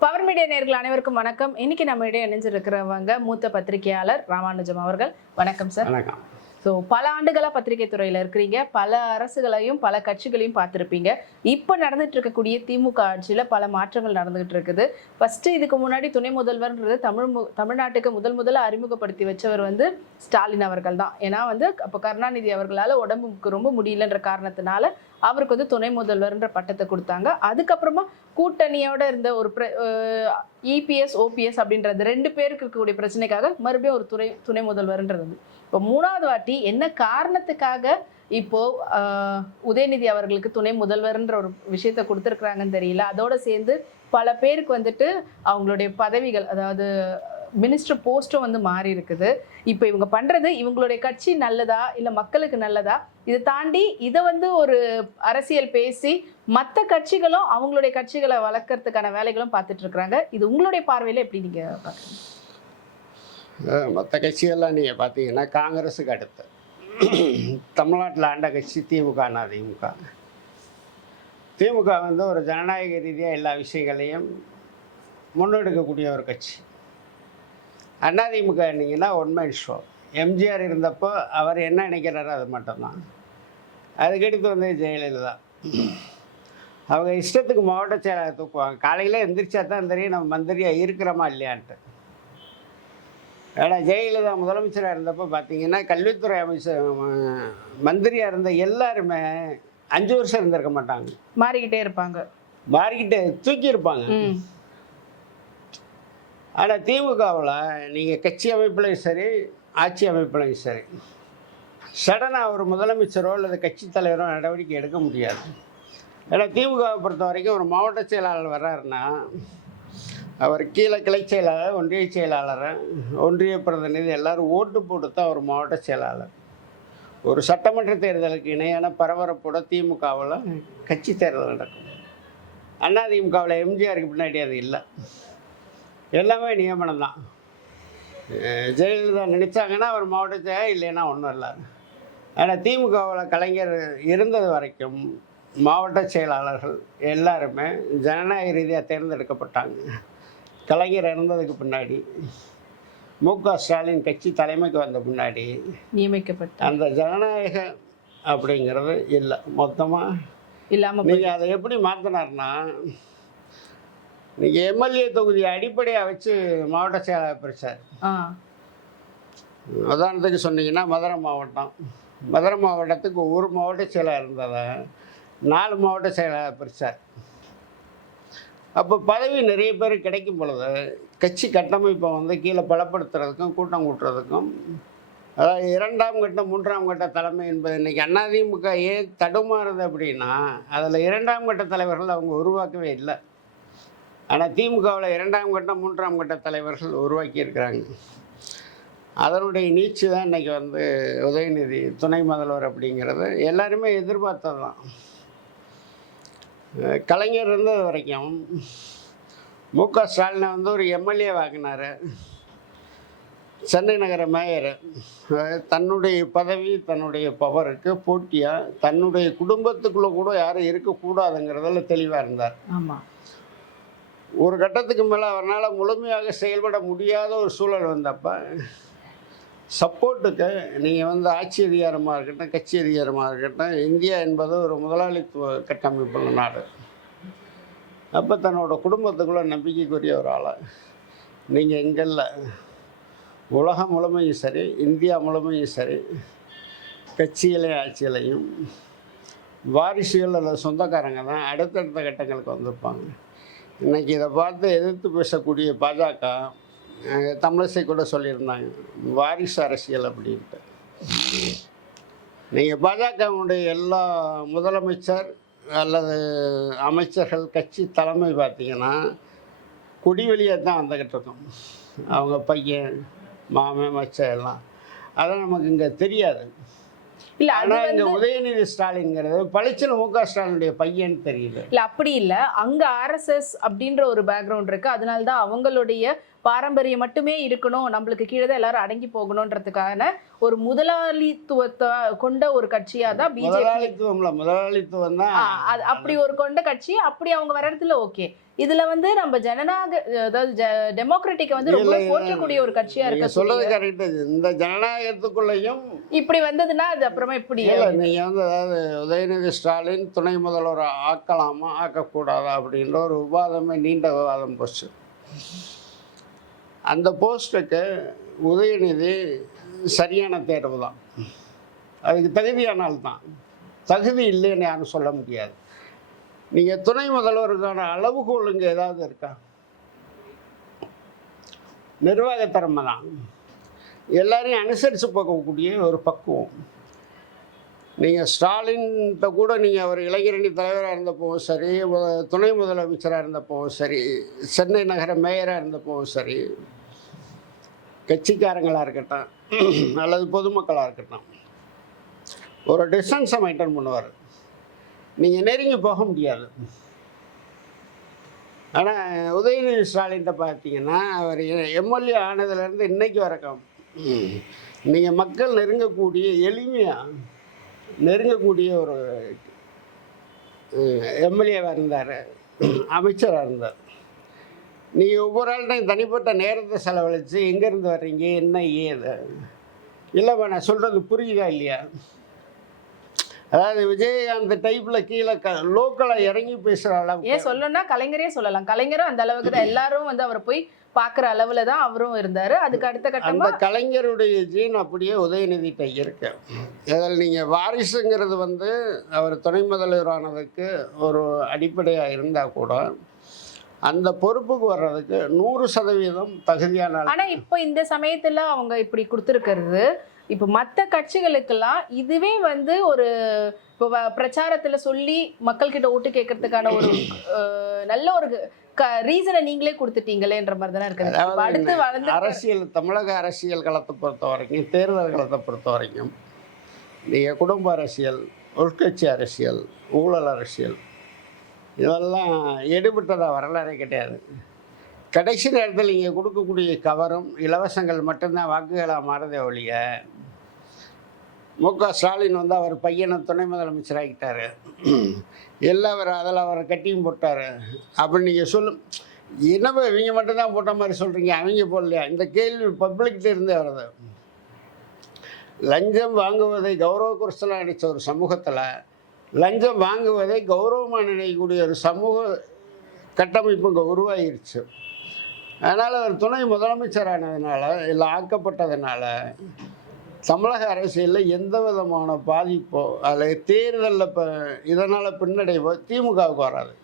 Power media நேர்கள் அனைவருக்கும் வணக்கம். இன்னைக்கு நம்ம இடையே இணைஞ்சிருக்கிறவங்க மூத்த பத்திரிகையாளர் ராமானுஜம் அவர்கள். வணக்கம் சார் வணக்கம். ஸோ பல ஆண்டுகளாக பத்திரிகை துறையில் இருக்கிறீங்க. பல அரசுகளையும் பல கட்சிகளையும் பார்த்துருப்பீங்க. இப்போ நடந்துட்டு இருக்கக்கூடிய திமுக ஆட்சியில் பல மாற்றங்கள் நடந்துகிட்டு இருக்குது ஃபர்ஸ்ட் இதுக்கு முன்னாடி துணை முதல்வர்ன்றது தமிழ் மு- தமிழ்நாட்டுக்கு முதல் முதல்ல அறிமுகப்படுத்தி வச்சவர் வந்து ஸ்டாலின் அவர்கள் தான். ஏன்னா வந்து அப்போ கருணாநிதி அவர்களால் உடம்புக்கு ரொம்ப முடியலன்ற காரணத்தினால அவருக்கு வந்து துணை முதல்வர்ன்ற பட்டத்தை கொடுத்தாங்க. அதுக்கப்புறமா கூட்டணியோட இருந்த ஒரு இபிஎஸ் ஓபிஎஸ் அப்படின்றது ரெண்டு பேருக்கு இருக்கக்கூடிய பிரச்சனைக்காக மறுபடியும் ஒரு துணை துணை முதல்வர்ன்றது வந்து. இப்போ மூணாவது வாட்டி என்ன காரணத்துக்காக இப்போ உதயநிதி அவர்களுக்கு துணை முதல்வர்ன்ற ஒரு விஷயத்த கொடுத்துருக்குறாங்கன்னு தெரியல. அதோட சேர்ந்து பல பேருக்கு வந்துட்டு அவங்களுடைய பதவிகள் அதாவது மினிஸ்டர் போஸ்ட்டும் வந்து மாறி இருக்குது. இப்போ இவங்க பண்ணுறது இவங்களுடைய கட்சி நல்லதா இல்லை மக்களுக்கு நல்லதா? இதை தாண்டி இதை வந்து ஒரு அரசியல் பேசி மற்ற கட்சிகளும் அவங்களுடைய கட்சிகளை வளர்க்கறதுக்கான வேலைகளும் பார்த்துட்டு இருக்கிறாங்க. இது உங்களுடைய பார்வையில் எப்படி நீங்கள் பார்க்குறீங்க? மற்ற கட்சிகள்லாம் நீங்கள் பார்த்தீங்கன்னா காங்கிரஸுக்கு அடுத்து. தமிழ்நாட்டில் ஆண்ட கட்சி திமுக அண்ணா திமுக. திமுக வந்து ஒரு ஜனநாயக ரீதியாக எல்லா விஷயங்களையும் முன்னெடுக்கக்கூடிய ஒரு கட்சி. அதிமுக என்னீங்கன்னா ஒன்மேன் ஷோ எம்ஜிஆர் இருந்தப்போ அவர் என்ன நினைக்கிறாரோ அது மட்டும்தான். அதுக்கடுத்து வந்து ஜெயலலிதா அவங்க இஷ்டத்துக்கு மாவட்ட செயலாளர் தூக்குவாங்க. காலையில் எந்திரிச்சா தான் தெரியும் நம்ம மந்திரியாக இருக்கிறோமா இல்லையான்ட்டு. ஏன்னா ஜெயலலிதா முதலமைச்சராக இருந்தப்போ பார்த்தீங்கன்னா கல்வித்துறை அமைச்சர் ம- மந்திரியா இருந்த எல்லாருமே அஞ்சு வருஷம் இருந்திருக்க மாட்டாங்க. மாறிக்கிட்டே இருப்பாங்க. மாறிக்கிட்டு தூக்கியிருப்பாங்க. ஆனால் திமுகவில் நீங்கள் கட்சி அமைப்புலையும் சரி ஆட்சி அமைப்புலையும் சரி சடனாக ஒரு முதலமைச்சரோ அல்லது கட்சி தலைவரோ நடவடிக்கை எடுக்க முடியாது. ஏன்னா திமுகவை பொறுத்த வரைக்கும் ஒரு மாவட்ட செயலாளர் வர்றாருன்னா அவர் கீழே கிளை செயலாளர் ஒன்றிய செயலாளர் ஒன்றிய பிரதிநிதி எல்லாரும் ஓட்டு போட்டு தான் ஒரு மாவட்ட செயலாளர். ஒரு சட்டமன்ற தேர்தலுக்கு இணையான பரபரப்போட திமுகவில் கட்சி தேர்தல் நடக்கும். அண்ணா திமுகவில் எம்ஜிஆருக்கு பின்னாடி அது இல்லை. எல்லாமே நியமனம் தான் ஜெயலலிதா நினச்சாங்கன்னா அவர் மாவட்ட செயலர் இல்லைன்னா ஒன்றும் இல்லை. ஆனால் திமுகவில் கலைஞர் இருந்தது வரைக்கும் மாவட்ட செயலாளர்கள் எல்லாருமே ஜனநாயக ரீதியாக தேர்ந்தெடுக்கப்பட்டாங்க. கலைஞர் இறந்ததுக்கு பின்னாடி மு க ஸ்டாலின் கட்சி தலைமைக்கு வந்த முன்னாடி நியமிக்கப்பட்ட அந்த ஜனநாயக அப்படிங்கிறது இல்லை. மொத்தமாக இல்லாம போய் நீங்கள் அதை எப்படி மாற்றினார்னா நீங்கள் எம்எல்ஏ தொகுதியை அடிப்படையாக வச்சு மாவட்ட செயலாளர் பிரிச்சார். ஆ. உதாரணத்துக்கு சொன்னீங்கன்னா மதுரை மாவட்டம். மதுரை மாவட்டத்துக்கு ஒரு மாவட்ட செயலாளர் இருந்ததை நாலு மாவட்ட செயலாளர் பிரிச்சார். அப்போ பதவி நிறைய பேர் கிடைக்கும் பொழுது கட்சி கட்டமைப்பை வந்து கீழே பலப்படுத்துறதுக்கும் கூட்டம் கூட்டுறதுக்கும் அதாவது இரண்டாம் கட்ட மூன்றாம் கட்ட தலைமை என்பது இன்னைக்கு அதிமுக ஏன் தடுமாறுது அப்படின்னா அதில் இரண்டாம் கட்ட தலைவர்கள் அவங்க உருவாக்கவே இல்லை. ஆனால் திமுகவில் இரண்டாம் கட்ட மூன்றாம் கட்ட தலைவர்கள் உருவாக்கியிருக்கிறாங்க. அதனுடைய நீச்சு தான் இன்றைக்கி வந்து உதயநிதி துணை முதல்வர் அப்படிங்கிறது எல்லாருமே எதிர்பார்த்தது தான் கலைஞர் இருந்தது வரைக்கும் மு க ஸ்டாலினை வந்து ஒரு எம்எல்ஏ வாங்கினார் சென்னை நகர மேயர். தன்னுடைய பதவி தன்னுடைய பவருக்கு போட்டியாக தன்னுடைய குடும்பத்துக்குள்ளே கூட யாரும் இருக்கக்கூடாதுங்கிறதுல தெளிவாக இருந்தார். ஆமாம் ஒரு கட்டத்துக்கு மேலே அவரால் முழுமையாக செயல்பட முடியாத ஒரு சூழல் வந்தப்போ சப்போர்ட்டுக்கு நீங்கள் வந்து ஆட்சி அதிகாரமாக இருக்கட்டும் கட்சி அதிகாரமாக இருக்கட்டும் இந்தியா என்பது ஒரு முதலாளித்துவ கட்டமைப்புள்ள நாடு. அப்போ தன்னோட குடும்பத்துக்குள்ள நம்பிக்கைக்குரிய ஒரு ஆளாக நீங்கள் எங்கே உலகம் முழுமையும் சரி இந்தியா முழுமையும் சரி கட்சிகளையும் ஆட்சிகளையும் வாரிசுகள் அல்லது சொந்தக்காரங்க தான் அடுத்தடுத்த கட்டங்களுக்கு வந்திருப்பாங்க. இன்றைக்கி இதை பார்த்து எதிர்த்து பேசக்கூடிய பாஜக தமிழிசை கூட சொல்லியிருந்தாங்க. வாரிசு அரசியல் அப்படின்ட்டு. நீங்கள் பாஜகவுடைய எல்லா முதலமைச்சர் அல்லது அமைச்சர்கள் கட்சி தலைமை பார்த்தீங்கன்னா குடிவெளியே தான் வந்துக்கிட்டு இருக்கோம். அவங்க பையன் மாமன் மச்சன் எல்லாம். அதெல்லாம் நமக்கு இங்கே தெரியாது. இல்ல இங்கே வந்து உதயநிதி ஸ்டாலின்ங்கிறது பளிச்சுன்னு மு க ஸ்டாலினுடைய பையன் தெரியுது. இல்ல அப்படி இல்ல. அங்க ஆர்எஸ்எஸ் அப்படின்ற ஒரு பேக்ரவுண்ட் இருக்கு. அதனால தான் அவங்களுடைய பாரம்பரியம் மட்டுமே இருக்கணும். நம்மளுக்கு கீழே தான் எல்லாரும் அடங்கி போகணுன்றதுக்கான ஒரு முதலாளித்துவத்தை கொண்ட ஒரு கட்சியா தான் பிஜேபி. முதலாளித்துவம் தான். அப்படி ஒரு கொண்ட கட்சி அப்படி அவங்க வர இடத்துல ஓகே. இதுல வந்து நம்ம ஜனநாயக அதாவது டெமோக்ராட்டிக்க வந்து ரொம்ப. போற்றக்கூடிய ஒரு கட்சியா நீங்க இருக்க சொல்றது கரெக்டு இந்த ஜனநாயகத்துக்குள்ளேயும் இப்படி வந்ததுன்னா அது அப்புறமா எப்படி இல்லை நீங்கள் வந்து அதாவது உதயநிதி ஸ்டாலின் துணை முதல்வர் ஆக்கலாமா ஆக்கக்கூடாதா அப்படின்ற ஒரு விவாதமே நீண்ட விவாதம் போச்சு. அந்த போஸ்ட்டுக்கு உதயநிதி சரியான தேர்வு தான். அதுக்கு தகுதியான ஆள் தான். தகுதி இல்லைன்னு யாரும் சொல்ல முடியாது. நீங்கள் துணை முதல்வருக்கான அளவுகோல் இங்கே ஏதாவது இருக்கா? நிர்வாகத்திறமை தான். எல்லாரையும் அனுசரித்து போகக்கூடிய ஒரு பக்குவம். நீங்கள் ஸ்டாலின்கிட்ட கூட நீங்கள் அவர் இளைஞரணி தலைவராக இருந்தப்போவும் சரி துணை முதலமைச்சராக இருந்தப்போவும் சரி சென்னை நகர மேயராக இருந்தப்போவும் சரி கட்சிக்காரங்களாக இருக்கட்டும் அல்லது பொதுமக்களாக இருக்கட்டும் ஒரு டிஸ்டன்ஸை மெயின்டைன் பண்ணுவார். நீங்கள் நெருங்கி போக முடியாது. ஆனால் உதயநிதி ஸ்டாலின்கிட்ட பார்த்தீங்கன்னா அவர் எம்எல்ஏ ஆனதுலேருந்து இன்னைக்கு வரைக்கும் நீங்கள் மக்கள் நெருங்கக்கூடிய எளிமையாக நெருங்கக்கூடிய ஒரு எம்எல்ஏவாக இருந்தார் அமைச்சராக இருந்தார். நீங்கள் ஒவ்வொரு ஆள்கிட்டையும் தனிப்பட்ட நேரத்தை செலவழித்து எங்கேருந்து வர்றீங்க என்ன ஏது? இல்லைப்பா நான் சொல்கிறது புரியுதா இல்லையா? அதாவது விஜயகாந்த் டைப்பில் கீழே க லோக்கலாக இறங்கி பேசுகிற அளவுக்கு. ஏன் சொல்லணும்னா கலைஞரே சொல்லலாம். கலைஞரும் அந்த அளவுக்கு தான். எல்லாரும் வந்து அவரை போய் பாக்குற அளவுல தான் அவரும் இருந்தாரு. அதுக்கு அடுத்த கட்டமா கலைஞருடைய ஜீன் அப்படியே உதயநிதிட்ட இருக்கு. இதில் நீங்கள் வாரிசுங்கிறது வந்து அவர் துணை முதல்வரானதுக்கு ஒரு அடிப்படையாக இருந்தால் கூட அந்த பொறுப்புக்கு வர்றதுக்கு நூறு சதவீதம் தகுதியான. ஆனா இப்போ இந்த சமயத்துல அவங்க இப்படி கொடுத்துருக்கிறது இப்போ மத்த கட்சிகளுக்கெல்லாம் இதுவே வந்து ஒரு இப்போ பிரச்சாரத்துல சொல்லி மக்கள் கிட்ட ஓட்டு கேட்கறதுக்கான ஒரு நல்ல ஒரு ரீசனை நீங்களே கொடுத்துட்டீங்களேன்ற மாதிரி தானே இப்ப அடுத்து வளர்ந்து அரசியல் தமிழக அரசியல் களத்தை பொறுத்த வரைக்கும் தேர்தல் களத்தை பொறுத்த வரைக்கும் நீங்கள் குடும்ப அரசியல் உள்கட்சி அரசியல் ஊழல் அரசியல் இதெல்லாம் எடுபட்டதா வரலாறே கிடையாது. கடைசி நேரத்தில் நீங்கள் கொடுக்கக்கூடிய கவரும் இலவசங்கள் மட்டும்தான் வாக்குகளாக மாறதே ஒழிய மு க ஸ்டாலின் வந்து அவர் பையனை துணை முதலமைச்சராகிட்டாரு எல்லாம் அவர் அதில் அவரை கட்டியும் போட்டார். அப்படின்னு நீங்கள் சொல்லும் என்னப்போ இவங்க மட்டும்தான் போட்ட மாதிரி சொல்கிறீங்க அவங்க போடலையா? இந்த கேள்வி பப்ளிக்கிட்ட இருந்தே வருது. லஞ்சம் வாங்குவதை கௌரவ குரசலாக அடித்த ஒரு சமூகத்தில் லஞ்சம் வாங்குவதை கௌரவமாக நினைக்கக்கூடிய ஒரு சமூக கட்டமைப்பு இங்கே உருவாகிருச்சு. அதனால் அவர் துணை முதலமைச்சரானதுனால இல்லை ஆக்கப்பட்டதுனால தமிழக அரசியலில் எந்த விதமான பாதிப்போ அதில் தேர்தலில் இப்போ இதனால் பின்னடைவோ திமுகவுக்கு வராது.